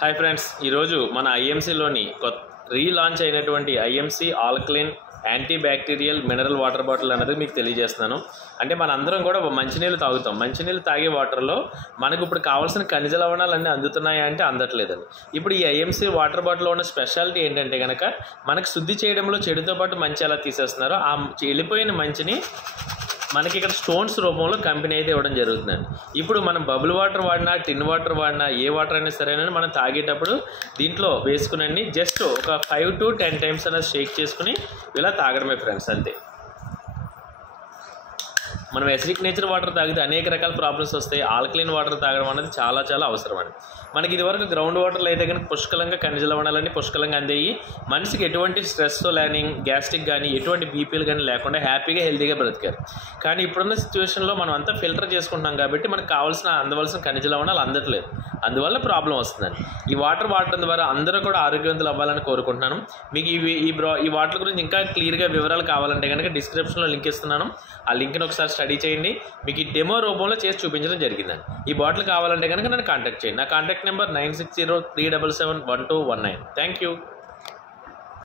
Hi friends, ఈరోజు మన ఐఎంసీలోని relaunch అయినటువంటి IMC alkaline anti bacterial mineral water bottle అనేది మీకు తెలియజేస్తున్నాను. అంటే మన అందరం కూడా మంచినీళ్ళు తాగుతాం. మంచినీళ్ళు తాగే వాటర్లో మనకు ఇప్పుడు కావాల్సిన ఖనిజ లవణాలన్నీ అందుతున్నాయా అంటే అందట్లేదండి. ఇప్పుడు ఈ ఐఎంసీ వాటర్ బాటిల్లో ఉన్న స్పెషాలిటీ ఏంటంటే కనుక మనకు శుద్ధి చేయడంలో చెడుతో పాటు మంచి ఎలా తీసేస్తున్నారో ఆ వెళ్ళిపోయిన మంచిని మనకి ఇక్కడ స్టోన్స్ రూపంలో కంపెనీ అయితే ఇవ్వడం జరుగుతుందండి. ఇప్పుడు మనం బబుల్ వాటర్ వాడినా, టిన్ వాటర్ వాడినా, ఏ వాటర్ అయినా సరేనని మనం తాగేటప్పుడు దీంట్లో వేసుకునండి జస్ట్ ఒక 5 to 10 టైమ్స్ అనేది షేక్ చేసుకుని ఇలా తాగడమే ఫ్రెండ్స్, అంతే. మనం ఎసిడిక్ నేచర్ వాటర్ తాగితే అనేక రకాల ప్రాబ్లమ్స్ వస్తాయి. ఆల్కలైన్ వాటర్ తాగడం అనేది చాలా చాలా అవసరం అండి. మనకి ఇదివరకు గ్రౌండ్ వాటర్లో అయితే కనుక పుష్కలంగా ఖనిజ లవణాలన్నీ పుష్కలంగా అందేవి. మనిషికి ఎటువంటి స్ట్రెస్ లేని, గ్యాస్ట్రిక్ కానీ ఎటువంటి బీపీలు కానీ లేకుండా హ్యాపీగా హెల్తీగా బ్రతికారు. కానీ ఇప్పుడున్న సిచ్యువేషన్లో మనం అంతా ఫిల్టర్ చేసుకుంటున్నాం కాబట్టి మనకు అందవలసిన ఖనిజ లవణాలు అందట్లేదు. అందువల్ల ప్రాబ్లం వస్తుందండి. ఈ వాటర్ వాడటం ద్వారా అందరూ కూడా ఆరోగ్యవంతులు అవ్వాలని కోరుకుంటున్నాను. మీకు ఈ వాటర్ గురించి ఇంకా క్లియర్గా వివరాలు కావాలంటే కనుక డిస్క్రిప్షన్లో లింక్ ఇస్తున్నాను. ఆ లింక్ని ఒకసారి స్టడీ చేయండి. మీకు ఈ డెమో రూపంలో చేసి చూపించడం జరిగిందండి. ఈ బాటిల్ కావాలంటే కనుక నన్ను కాంటాక్ట్ చేయండి. నా కాంటాక్ట్ నెంబర్ 9603771219. Thank you.